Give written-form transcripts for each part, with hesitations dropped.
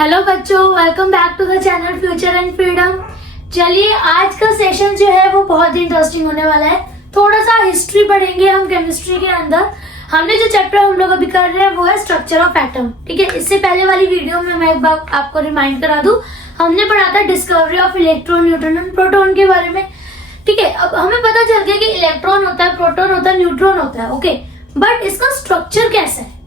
Hello बच्चों, welcome back to the channel future and freedom. चलिए आज का सेशन जो है वो बहुत ही इंटरेस्टिंग होने वाला है। थोड़ा सा हिस्ट्री पढ़ेंगे हम केमिस्ट्री के अंदर। हमने जो चैप्टर हम लोग अभी कर रहे हैं वो है स्ट्रक्चर ऑफ एटम। ठीक है, इससे पहले वाली वीडियो में मैं एक बार आपको रिमाइंड करा दूं, हमने पढ़ा था discovery of electron, neutron and proton के बारे में। ठीक है, अब हमें पता चल गया कि इलेक्ट्रॉन होता है, प्रोटॉन होता है, न्यूट्रॉन होता है। ओके, बट इसका स्ट्रक्चर कैसा है,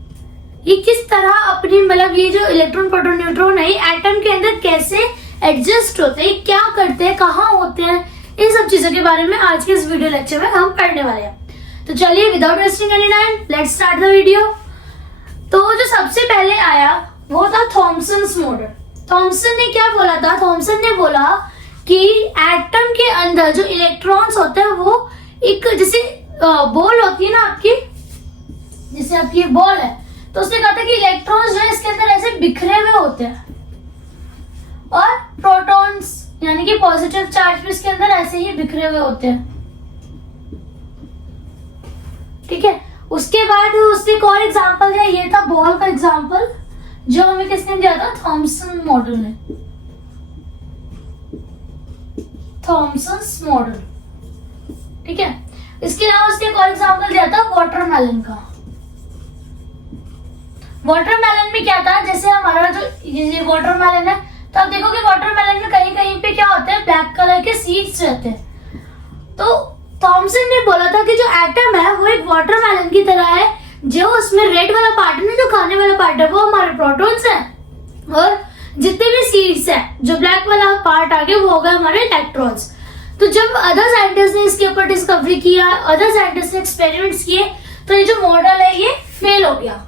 ये किस तरह अपनी मतलब ये जो इलेक्ट्रॉन प्रोटॉन न्यूट्रॉन है एटम के अंदर कैसे एडजस्ट होते हैं, क्या करते हैं, कहाँ होते हैं, इन सब चीजों के बारे में आज के इस वीडियो लेक्चर में हम पढ़ने वाले हैं। तो चलिए without wasting any time let's start the video. तो जो सबसे पहले आया वो था थॉमसन्स मॉडल। थॉमसन ने क्या बोला था? थॉमसन ने बोला कि एटम के अंदर जो इलेक्ट्रॉन्स होते हैं वो एक जैसे बॉल होती है ना आपकी, जैसे आपकी ये बॉल है, तो उसने कहा था कि इलेक्ट्रॉन्स जो है इसके अंदर ऐसे बिखरे हुए होते हैं और प्रोटॉन्स यानी कि पॉजिटिव चार्ज भी इसके अंदर ऐसे ही बिखरे हुए होते हैं। ठीक है, उसके बाद उसने एक और एग्जांपल दिया, ये था बॉल का एग्जांपल जो हमें किसने दिया था? थॉमसन मॉडल ने, थॉमसन्स मॉडल। ठीक है, इसके अलावा उसने एक और एग्जांपल दिया था वाटरमेलन का। वाटरमेलन में क्या था, जैसे हमारा जो ये वाटरमेलन है, तो आप देखोगे वाटरमेलन में कहीं कहीं पे क्या होता है, ब्लैक कलर के सीड्स रहते हैं। तो थॉमसन ने बोला था कि जो एटम है वो एक वाटरमेलन की तरह है, जो उसमें रेड वाला पार्ट है ना, जो खाने वाला पार्ट है, वो हमारे प्रोटॉन्स है, और जितने भी सीड्स है जो ब्लैक वाला पार्ट आगे वो होगा हमारे इलेक्ट्रॉन्स। तो जब अदर साइंटिस्ट ने इसके ऊपर डिस्कवरी किया, अदर साइंटिस्ट ने एक्सपेरिमेंट्स किए, तो ये जो मॉडल है ये फेल हो गया।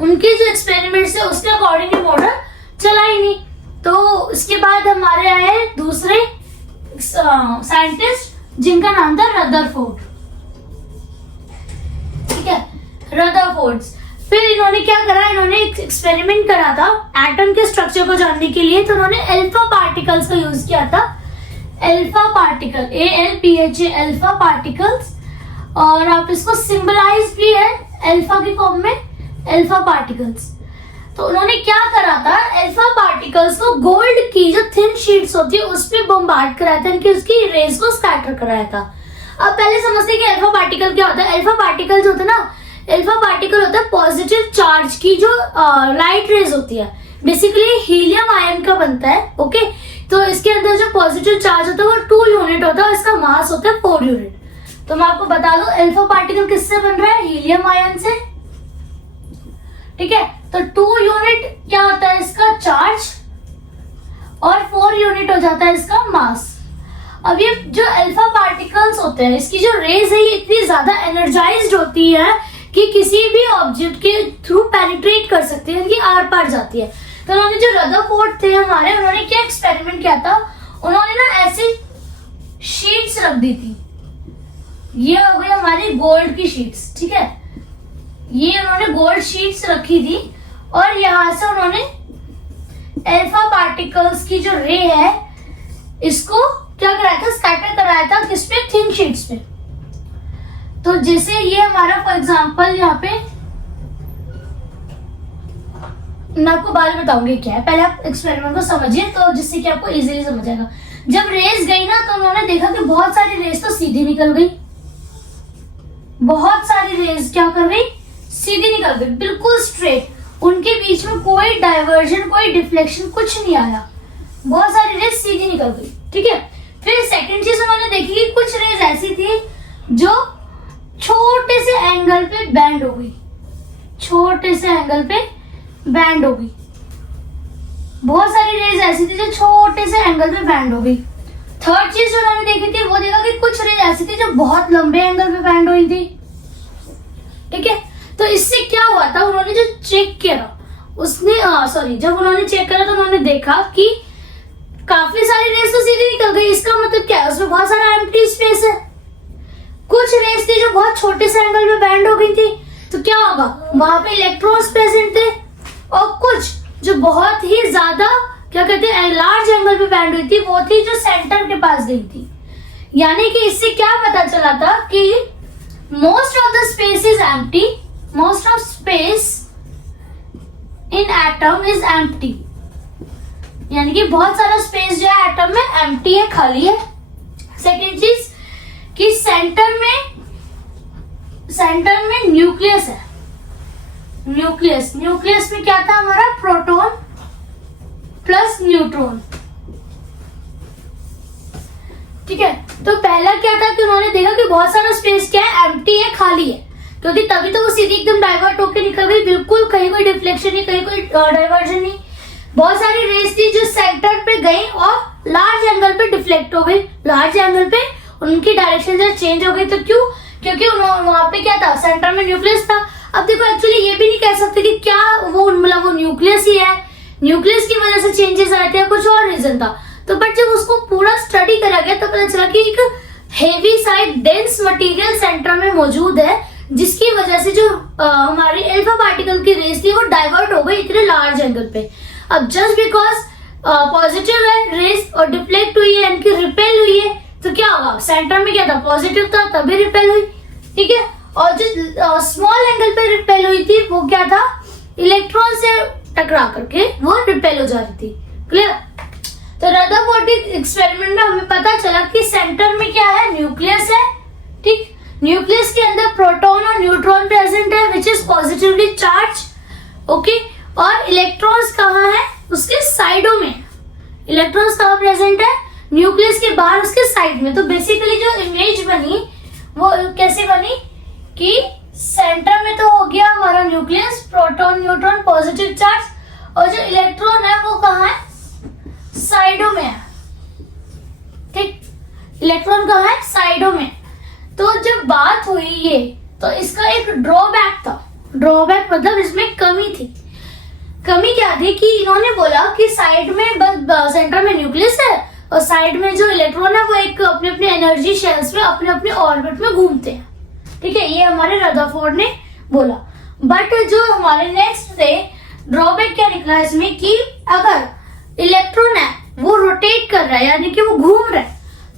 उनके जो एक्सपेरिमेंट्स है उसके अकॉर्डिंग ये मॉडल चला ही नहीं। तो इसके बाद हमारे आए दूसरे साइंटिस्ट जिनका नाम था रदरफोर्ड। ठीक है, रदरफोर्ड। फिर इन्होंने क्या करा, इन्होंने एक एक्सपेरिमेंट करा था एटम के स्ट्रक्चर को जानने के लिए। तो उन्होंने अल्फा पार्टिकल्स का यूज किया था, alpha particle, ALPHA, alpha particles, और आप इसको सिंबलाइज भी है अल्फा की फॉर्म में, अल्फा पार्टिकल्स। तो उन्होंने क्या करा था, अल्फा पार्टिकल्स को गोल्ड की जो थिन शीट्स होती है उस पे बम्बार्ड कराया था, इनकी उसकी रेज को स्कैटर कराया था। अब पहले समझते हैं कि अल्फा पार्टिकल क्या होता है। अल्फा पार्टिकल जो होता है ना, अल्फा पार्टिकल होता है पॉजिटिव चार्ज की जो लाइट रेज होती है, बेसिकली हीलियम आयन का बनता है। ओके, तो इसके अंदर जो पॉजिटिव चार्ज होता है वो 2 यूनिट होता है और इसका मास होता है 4 यूनिट। तो मैं आपको बता दूं अल्फा पार्टिकल किससे बन रहा है? हीलियम आयन से। ठीक है, तो 2 यूनिट क्या होता है इसका चार्ज और 4 यूनिट हो जाता है इसका मास। अब ये जो अल्फा पार्टिकल्स होते हैं इसकी जो रेज है ये इतनी ज्यादा एनर्जाइज्ड होती है कि किसी भी ऑब्जेक्ट के थ्रू पेनिट्रेट कर सकती है, इनकी आर पार जाती है। तो उन्होंने जो रदरफोर्ड थे हमारे, उन्होंने क्या एक्सपेरिमेंट किया था, उन्होंने ना ऐसी शीट्स रख दी थी, ये हो गई हमारी गोल्ड की शीट्स। ठीक है, ये उन्होंने गोल्ड शीट्स रखी थी और यहां से उन्होंने अल्फा पार्टिकल्स की जो रे है इसको क्या कराया था, स्कैटर कराया था किस पे? थिन शीट्स पे। तो जैसे ये हमारा फॉर एग्जांपल यहाँ पे मैं आपको बाद में बताऊंगी क्या है, पहले आप एक्सपेरिमेंट को समझिए तो जिससे कि आपको इजीली समझ आएगा। जब रेस गई ना तो उन्होंने देखा कि बहुत सारी रेस तो सीधी निकल गई, बहुत सारी रेस क्या कर गई, सीधी निकल गई, बिल्कुल स्ट्रेट, उनके बीच में कोई डाइवर्जन, कोई डिफ्लेक्शन, कुछ नहीं आया, बहुत सारी रेस सीधी निकल गई। ठीक है, फिर सेकंड चीज उन्होंने देखी कि कुछ रेस ऐसी थी जो छोटे से एंगल पे बैंड हो गई, छोटे से एंगल पे बैंड हो गई। बहुत सारी रेस ऐसी थी जो छोटे से एंगल पे बैंड हो गई। थर्ड चीज जो उन्होंने देखी थी वो देखा कि कुछ रेस ऐसी थी जो बहुत लंबे एंगल पे बैंड हुई थी। ठीक है, तो इससे क्या हुआ था, उन्होंने जो चेक किया उसने जब उन्होंने चेक करा तो उन्होंने देखा कि काफी सारी रेस तो सीधी निकल गई। इसका मतलब क्या है, उसमें बहुत सारा एम्प्टी स्पेस है। कुछ रेस थी जो बहुत छोटे से एंगल में बैंड हो गई थी, तो क्या होगा, वहां पे इलेक्ट्रॉन्स प्रेजेंट थे, और कुछ जो बहुत ही ज्यादा क्या कहते हैं लार्ज एंगल पे बैंड हुई थी वो थी जो सेंटर के पास गई थी। यानी कि इससे क्या पता चला था कि most of the space is empty, most of space in atom is empty, यानी कि बहुत सारा स्पेस जो है एटम में एम्प्टी है, खाली है। सेकेंड चीज कि सेंटर में न्यूक्लियस है। न्यूक्लियस में क्या था हमारा, प्रोटॉन प्लस न्यूट्रॉन। ठीक है, तो पहला क्या था कि उन्होंने देखा कि बहुत सारा स्पेस क्या है, एम्प्टी है, खाली है, क्योंकि तभी तो वो सीधी एकदम डाइवर्ट होकर निकल गई, बिल्कुल कहीं कोई डिफ्लेक्शन नहीं, कहीं कोई डाइवर्जन नहीं। बहुत सारी रेस थी जो सेंटर पे गई और लार्ज एंगल पे डिफ्लेक्ट हो गई, लार्ज एंगल पे उनकी डायरेक्शन जो चेंज हो गई। तो क्यों, क्योंकि वहां पे क्या था, सेंटर में न्यूक्लियस था। अब देखो एक्चुअली ये भी नहीं कह सकते कि क्या वो मतलब वो न्यूक्लियस ही है, न्यूक्लियस की वजह से चेंजेस आए थे, कुछ और रीजन था। तो बट जब उसको पूरा स्टडी करा गया तो पता चला कि एक heavy side dense material centre में मौजूद है, जिसकी वजह से जो हमारी अल्फा पार्टिकल की रेस थी वो डाइवर्ट हो गई इतने लार्ज एंगल पे। अब जस्ट बिकॉज पॉजिटिव है रेस और डिफ्लेक्ट हुई है, यानी कि रिपेल हुई है, तो क्या होगा, सेंटर में क्या था, पॉजिटिव था, तभी रिपेल हुई। ठीक है, और जो स्मॉल एंगल पे रिपेल हुई थी वो क्या था, इलेक्ट्रॉन से टकरा करके वो रिपेल हो जा रही थी। क्लियर। तो रदरफोर्ड एक्सपेरिमेंट में हमें पता चला कि सेंटर में क्या है, न्यूक्लियस है। ठीक, न्यूक्लियस के अंदर प्रोटॉन और न्यूट्रॉन प्रेजेंट है which is positively charge. Okay, और इलेक्ट्रॉन्स कहाँ है, उसके साइडों में। इलेक्ट्रॉन्स कहाँ प्रेजेंट है, न्यूक्लियस के बाहर उसके साइड में। तो बेसिकली जो इमेज बनी वो कैसे बनी कि सेंटर में तो हो गया हमारा nucleus, proton neutron positive charge, और जो इलेक्ट्रॉन है वो कहाँ है, साइडों में है। ठीक, इलेक्ट्रॉन कहाँ है, साइडों में। तो जब बात हुई ये, तो इसका एक ड्रॉबैक था। ड्रॉबैक मतलब इसमें कमी थी। कमी क्या थी कि इन्होंने बोला कि साइड में सेंटर में न्यूक्लियस है और साइड में जो इलेक्ट्रॉन है वो एक अपने अपने एनर्जी शेल्स में अपने अपने ऑर्बिट में घूमते हैं। ठीक है, ये हमारे रदरफोर्ड ने बोला। बट जो हमारे नेक्स्ट थे, ड्रॉबैक क्या निकला इसमें कि अगर इलेक्ट्रॉन है वो रोटेट कर रहा है, यानी कि वो घूम रहा है,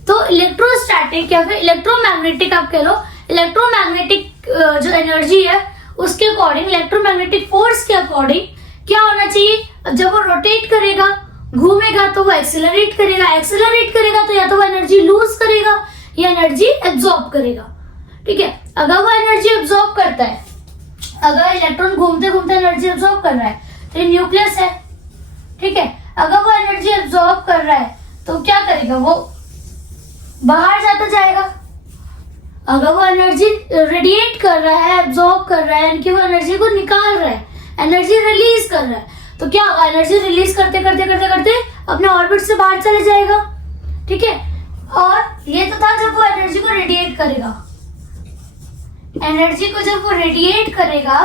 तो इलेक्ट्रोस्टैटिक या फिर इलेक्ट्रोमैग्नेटिक आप कह लो, इलेक्ट्रोमैग्नेटिक जो एनर्जी है उसके अकॉर्डिंग, इलेक्ट्रोमैग्नेटिक फोर्स के अकॉर्डिंग क्या होना चाहिए, जब वो रोटेट करेगा, घूमेगा, तो वो एक्सेलरेट करेगा, एक्सेलरेट करेगा तो या तो वो एनर्जी लूज करेगा या एनर्जी एब्जॉर्ब करेगा। ठीक है, अगर वो एनर्जी एब्जॉर्ब करता है, अगर इलेक्ट्रॉन घूमते घूमते एनर्जी एब्जॉर्ब कर रहा है तो न्यूक्लियस है। ठीक है, अगर वो एनर्जी एब्जॉर्ब कर रहा है तो क्या करेगा, वो बाहर जाता जाएगा। अगर वो एनर्जी रेडिएट कर रहा है, एब्जॉर्ब कर रहा है, यानी कि वो एनर्जी को निकाल रहा है, एनर्जी रिलीज कर रहा है, तो क्या होगा, एनर्जी रिलीज करते करते करते करते अपने ऑर्बिट से बाहर चले जाएगा। ठीक है, और ये तो था जब वो एनर्जी को रेडिएट करेगा। एनर्जी को जब वो रेडिएट करेगा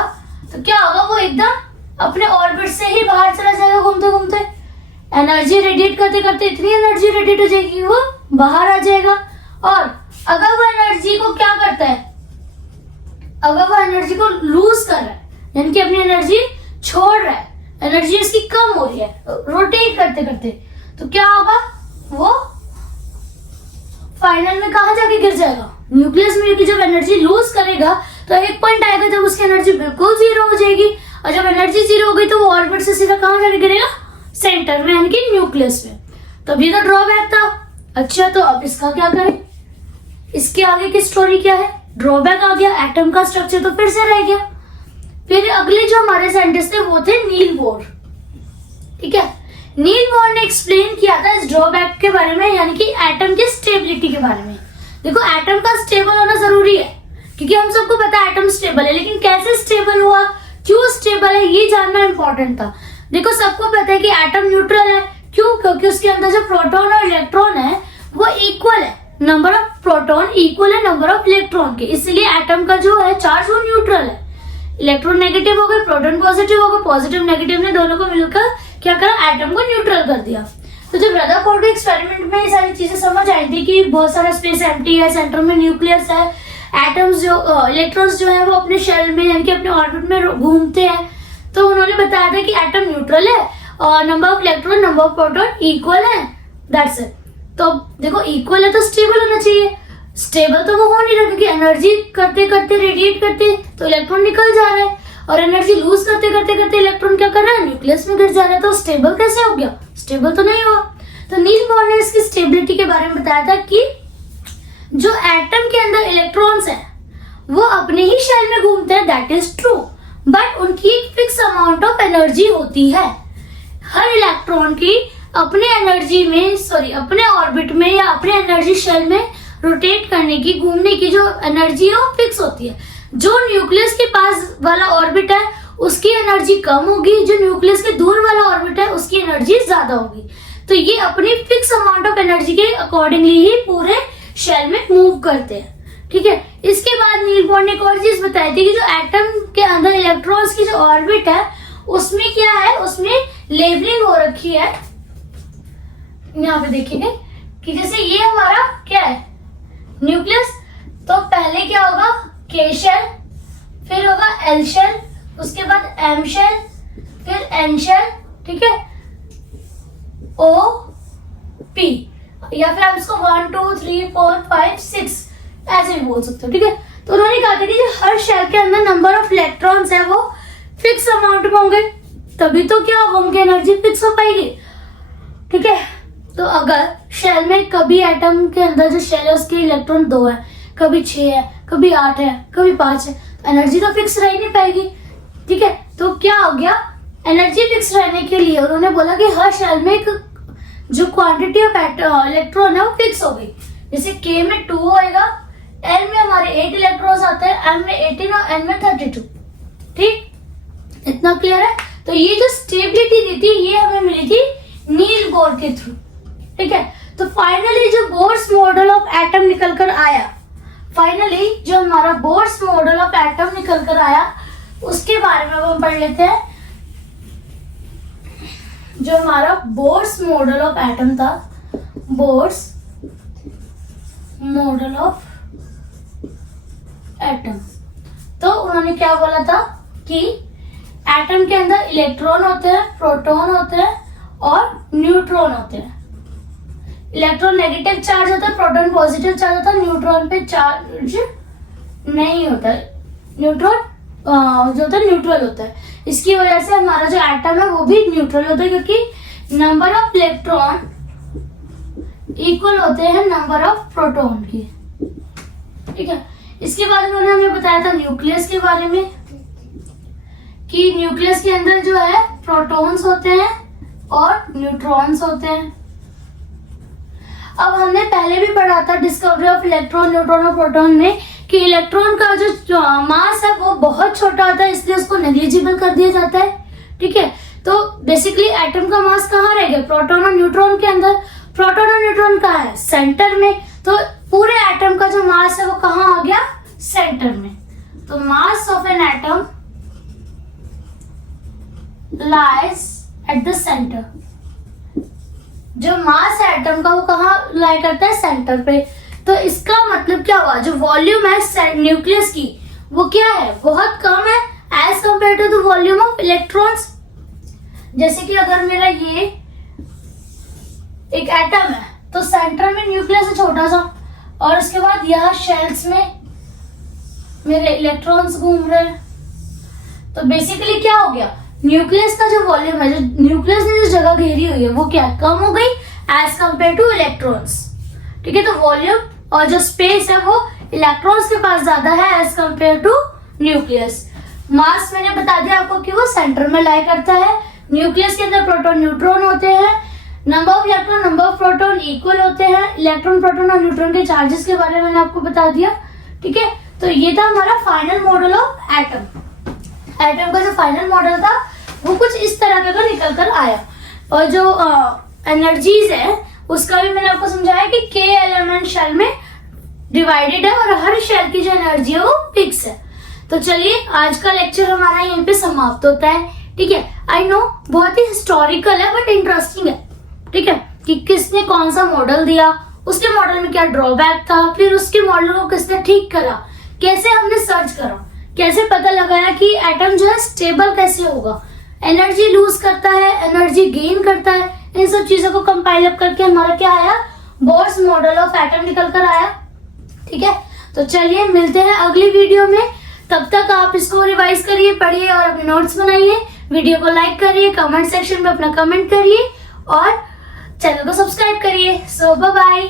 तो क्या होगा, वो एकदम अपने ऑर्बिट से ही बाहर चला जाएगा घूमते घूमते। एनर्जी रेडिएट करते करते इतनी एनर्जी रेडिएट हो जाएगी वो बाहर आ जाएगा। और अगर वो एनर्जी को क्या करता है, अगर वो एनर्जी को लूज कर रहा है, यानी कि अपनी एनर्जी छोड़ रहा है, एनर्जी इसकी कम हो रही है रोटेट करते करते, तो क्या होगा, वो फाइनल में कहा जाके गिर जाएगा, न्यूक्लियस में। क्योंकि जब एनर्जी लूज करेगा तो एक पॉइंट आएगा जब उसकी एनर्जी बिल्कुल जीरो हो जाएगी, और जब एनर्जी जीरो हो गई तो वो ऑर्बिट से सीधा कहां जाके गिरेगा, सेंटर में, यानी कि न्यूक्लियस में। तभी तो ड्रॉबैक था। अच्छा, तो अब इसका क्या करें, इसके आगे की स्टोरी क्या है, ड्रॉबैक आ गया, एटम का स्ट्रक्चर तो फिर से रह गया। फिर अगले जो हमारे साइंटिस्ट थे वो थे नील बोर। ठीक है, नील बोर ने एक्सप्लेन किया था इस ड्रॉबैक के बारे में, यानी कि एटम की स्टेबिलिटी के बारे में। देखो, एटम का स्टेबल होना जरूरी है, क्योंकि हम सबको पता है एटम स्टेबल है, लेकिन कैसे स्टेबल हुआ, क्यों स्टेबल है, ये जानना इंपॉर्टेंट था। देखो, सबको पता है कि एटम न्यूट्रल है, क्यों, क्योंकि उसके अंदर जो प्रोटॉन और इलेक्ट्रॉन है वो इक्वल है, नंबर ऑफ प्रोटॉन इक्वल है नंबर ऑफ इलेक्ट्रॉन के, इसलिए एटम का जो है चार्ज वो न्यूट्रल है। इलेक्ट्रॉन नेगेटिव हो गए, प्रोटॉन पॉजिटिव हो गए, पॉजिटिव नेगेटिव ने दोनों को मिलकर क्या करा, एटम को न्यूट्रल कर दिया। तो जब रदरफोर्ड एक्सपेरिमेंट में ये सारी चीजें समझ आई थी कि बहुत सारा स्पेस एम्प्टी है, सेंटर में न्यूक्लियस है, एटम्स जो इलेक्ट्रॉन्स जो है वो अपने शेल में यानी कि अपने ऑर्बिट में घूमते हैं, तो उन्होंने बताया था कि एटम न्यूट्रल है और number of electron number of proton equal है, दैट्स इट। तो देखो, इक्वल है तो स्टेबल होना चाहिए, स्टेबल तो वो हो नहीं रहा, क्योंकि एनर्जी करते करते रेडिएट करते तो इलेक्ट्रॉन निकल जा रहा है, और एनर्जी लूज करते करते करते इलेक्ट्रॉन क्या कर रहा है, न्यूक्लियस में गिर जा रहा है। तो स्टेबल कैसे हो गया, स्टेबल तो नहीं हुआ। तो नील बोर ने इसकी स्टेबिलिटी के बारे में बताया था कि जो एटम के अंदर इलेक्ट्रॉन्स हैं वो अपने ही शेल में घूमते हैं, दैट इज ट्रू, बट उनकी एक फिक्स अमाउंट ऑफ एनर्जी होती है। हर इलेक्ट्रॉन की अपने एनर्जी में अपने ऑर्बिट में या अपने एनर्जी शेल में रोटेट करने की, घूमने की जो एनर्जी है वो फिक्स होती है। जो न्यूक्लियस के पास वाला ऑर्बिट है उसकी एनर्जी कम होगी, जो न्यूक्लियस के दूर वाला ऑर्बिट है उसकी एनर्जी ज्यादा होगी। तो ये अपनी फिक्स अमाउंट ऑफ एनर्जी के अकॉर्डिंगली ही पूरे शेल में मूव करते हैं, ठीक है। इसके बाद नील बोर ने एक और चीज बताई थी कि जो एटम के अंदर इलेक्ट्रॉन्स की जो ऑर्बिट है उसमें क्या है, उसमें लेबलिंग हो रखी है। यहाँ पे देखिए कि जैसे ये हमारा क्या है, न्यूक्लियस, तो पहले क्या होगा, के शेल, फिर होगा एल शेल, उसके बाद एम शेल, फिर एन शेल, ठीक है, ओ पी, या फिर आप इसको 1 2 3 4 5 6 ऐसे भी बोल सकते हो, ठीक है। तो उन्होंने कहा था कि जो हर शेल के अंदर नंबर ऑफ इलेक्ट्रॉन्स है वो फिक्स अमाउंट में होंगे, तभी तो क्या होगा, उनकी एनर्जी फिक्स हो पाएगी, ठीक है। तो अगर शेल में कभी एटम के अंदर जो शेल है उसके इलेक्ट्रॉन 2 है, कभी 6 है, कभी 8 है, कभी 5 है, तो एनर्जी तो फिक्स रह नहीं पाएगी, ठीक है। तो क्या हो गया, एनर्जी फिक्स रहने के लिए उन्होंने बोला कि हर शेल में एक जो क्वांटिटी ऑफ इलेक्ट्रॉन है वो फिक्स हो गई। जैसे के में 2 होएगा, एल में हमारे 8 इलेक्ट्रॉन्स आते हैं, एम में 18 और एन में 32, ठीक, इतना क्लियर है। तो ये जो स्टेबिलिटी दी थी ये हमें मिली थी नील बोर के थ्रू, ठीक है। तो फाइनली जो बोर्स मॉडल ऑफ एटम निकल कर आया, फाइनली जो हमारा बोर्स मॉडल ऑफ एटम निकल कर आया उसके बारे में हम पढ़ लेते हैं। जो हमारा बोर्स मॉडल ऑफ एटम था, बोर्स मॉडल ऑफ एटम, तो उन्होंने क्या बोला था कि एटम के अंदर इलेक्ट्रॉन होते हैं, प्रोटॉन होते हैं और न्यूट्रॉन होते हैं। इलेक्ट्रॉन नेगेटिव चार्ज होता है, प्रोटॉन पॉजिटिव चार्ज होता है, न्यूट्रॉन पे चार्ज नहीं होता है, न्यूट्रॉन जो होता है न्यूट्रल होता है। इसकी वजह से हमारा जो एटम है वो भी न्यूट्रल होता है, क्योंकि नंबर ऑफ इलेक्ट्रॉन इक्वल होते हैं नंबर ऑफ प्रोटॉन के, ठीक है। इसके बाद उन्होंने हमें बताया था न्यूक्लियस के बारे में कि न्यूक्लियस के अंदर जो है प्रोटॉन्स होते हैं और न्यूट्रॉन्स होते हैं। अब हमने पहले भी पढ़ा था डिस्कवरी ऑफ इलेक्ट्रॉन, न्यूट्रॉन और प्रोटॉन में कि इलेक्ट्रॉन का जो मास है वो बहुत छोटा होता है, इसलिए उसको नेग्लिजिबल कर दिया जाता है, ठीक है। तो बेसिकली एटम का मास कहाँ रह गया, प्रोटॉन और न्यूट्रॉन के अंदर। प्रोटॉन और न्यूट्रॉन कहाँ है, सेंटर में। तो पूरे एटम का जो मास है वो कहाँ आ गया, सेंटर में। तो mass of an atom lies at the centre. जो मास है एटम का वो कहाँ लाई करता है, सेंटर पे। तो इसका मतलब क्या हुआ, जो वॉल्यूम है न्यूक्लियस की वो क्या है, बहुत कम है as compare to the volume of electrons. जैसे कि अगर मेरा ये एक एटम है तो सेंटर में न्यूक्लियस है छोटा सा, और उसके बाद यहाँ शेल्स में मेरे इलेक्ट्रॉन्स घूम रहे हैं। तो बेसिकली क्या हो गया, न्यूक्लियस का जो वॉल्यूम है, जो न्यूक्लियस ने जो जगह घेरी हुई है वो क्या कम हो गई एज कंपेयर टू इलेक्ट्रॉन्स, ठीक है। तो वॉल्यूम और जो स्पेस है वो इलेक्ट्रॉन्स के पास ज्यादा है एज कंपेयर टू न्यूक्लियस। मास मैंने बता दिया आपको कि वो सेंटर में लाई करता है। न्यूक्लियस के अंदर प्रोटॉन न्यूट्रॉन होते हैं, number of electron number of proton equal होते हैं। इलेक्ट्रॉन प्रोटॉन और न्यूट्रॉन के चार्जेस के बारे में मैंने आपको बता दिया, ठीक है। तो ये था हमारा final model of atom. Atom का जो फाइनल मॉडल था वो कुछ इस तरह का निकल कर आया। और जो एनर्जीज है उसका भी मैंने आपको समझाया कि के एलिमेंट शेल में डिवाइडेड है और हर शेल की जो एनर्जी है वो फिक्स है। तो चलिए आज का लेक्चर हमारा यहीं पे समाप्त होता है, ठीक है। आई नो बहुत ही हिस्टोरिकल है बट इंटरेस्टिंग है, ठीक है, कि किसने कौन सा मॉडल दिया, उसके मॉडल में क्या ड्रॉबैक था, फिर उसके मॉडल को किसने ठीक करा, कैसे हमने सर्च करा, कैसे पता लगाया कि एटम जो है स्टेबल कैसे होगा, एनर्जी लूज करता है, एनर्जी गेन करता है। इन सब चीजों को कंपाइल अप करके हमारा क्या आया, बोर्स मॉडल ऑफ एटम निकल कर आया, ठीक है। तो चलिए मिलते हैं अगली वीडियो में, तब तक आप इसको रिवाइज करिए, पढ़िए और अपने नोट्स बनाइए। वीडियो को लाइक करिए, कमेंट सेक्शन में अपना कमेंट करिए और चैनल को सब्सक्राइब करिए। सो बाय बाय।